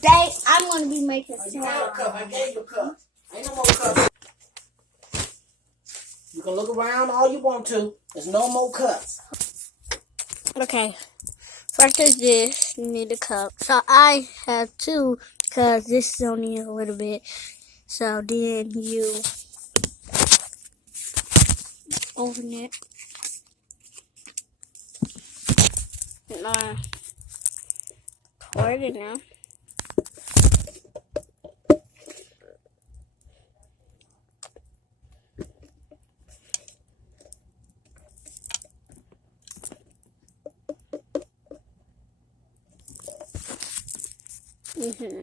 Today, I'm going to be making You have a cup. I gave you a cup. Ain't no more cups. You can look around all you want to. There's no more cups. Okay. First is this. You need a cup. So I have two because this is only a little bit. So then you open it. And pour it in now. Mm-hmm.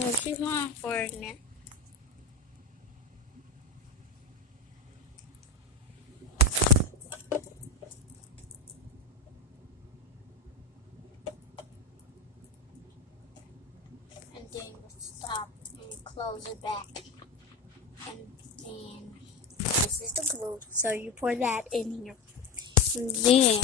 And keep on pouring it. And then you stop and close it back. And then this is the glue. So you pour that in here. And then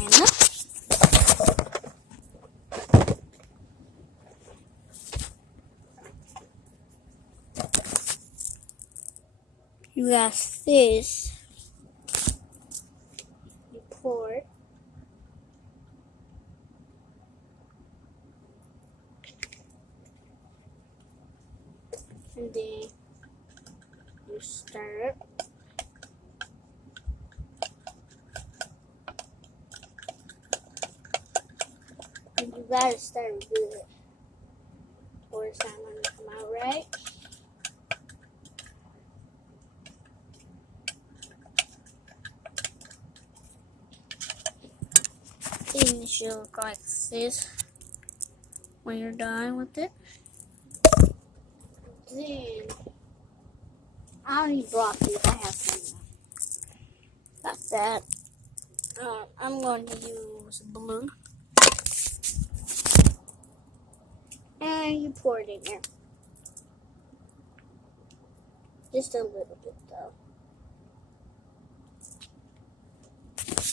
you got this. You pour it. And then you stir it. And you gotta stir it good, or it's not gonna come out right. Then it should look like this when you're done with it. Then I don't need broccoli. I have some. Got that. I'm going to use a balloon. And you pour it in there. Just a little bit though.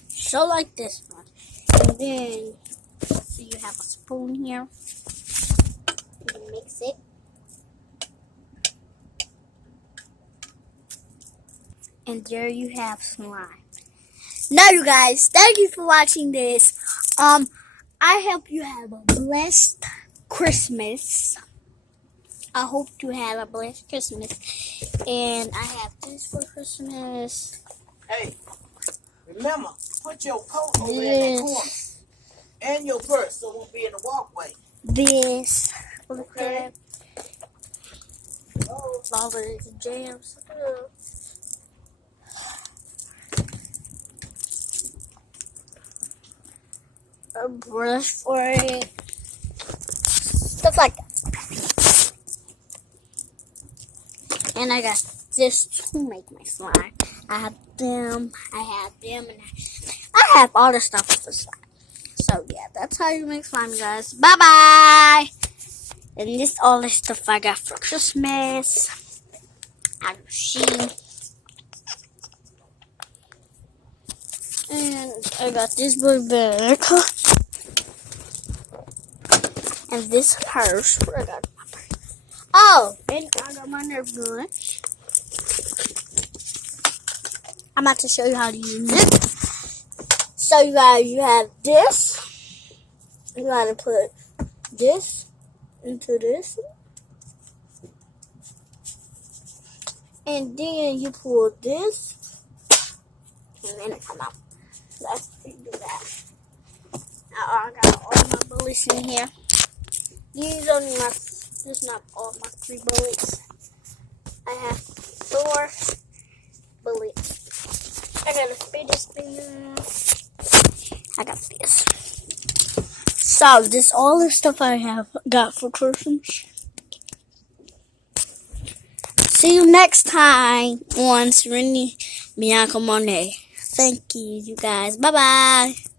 So like this one. And then, so you have a spoon here. You mix it. And there you have slime. Now you guys, thank you for watching this. I hope you have a blessed Christmas. I hope you had a blessed Christmas. And I have this for Christmas. Hey, remember, put your coat over in that corner. And your purse so it won't be in the walkway. This. Okay. All the jams. A brush for it. Stuff like that. And I got this to make my slime. I have them, and I have all the stuff for the slime. So yeah, that's how you make slime, guys. Bye bye. And this all the stuff I got for Christmas. I see. And I got this blue bag. And this purse. Where I got my purse? Oh, and I got my Nerf gun. I'm about to show you how to use it. So you guys, you have this. You gotta put this into this. And then you pull this. And then it come out. That's how you do that. Now I got all my bullets in here. These are just not all my 3 bullets. I have 4 bullets. I gotta spin this thing. I got this. So this all the stuff I have got for Christmas. See you next time on Serenity Bianca Monet. Thank you, you guys. Bye bye.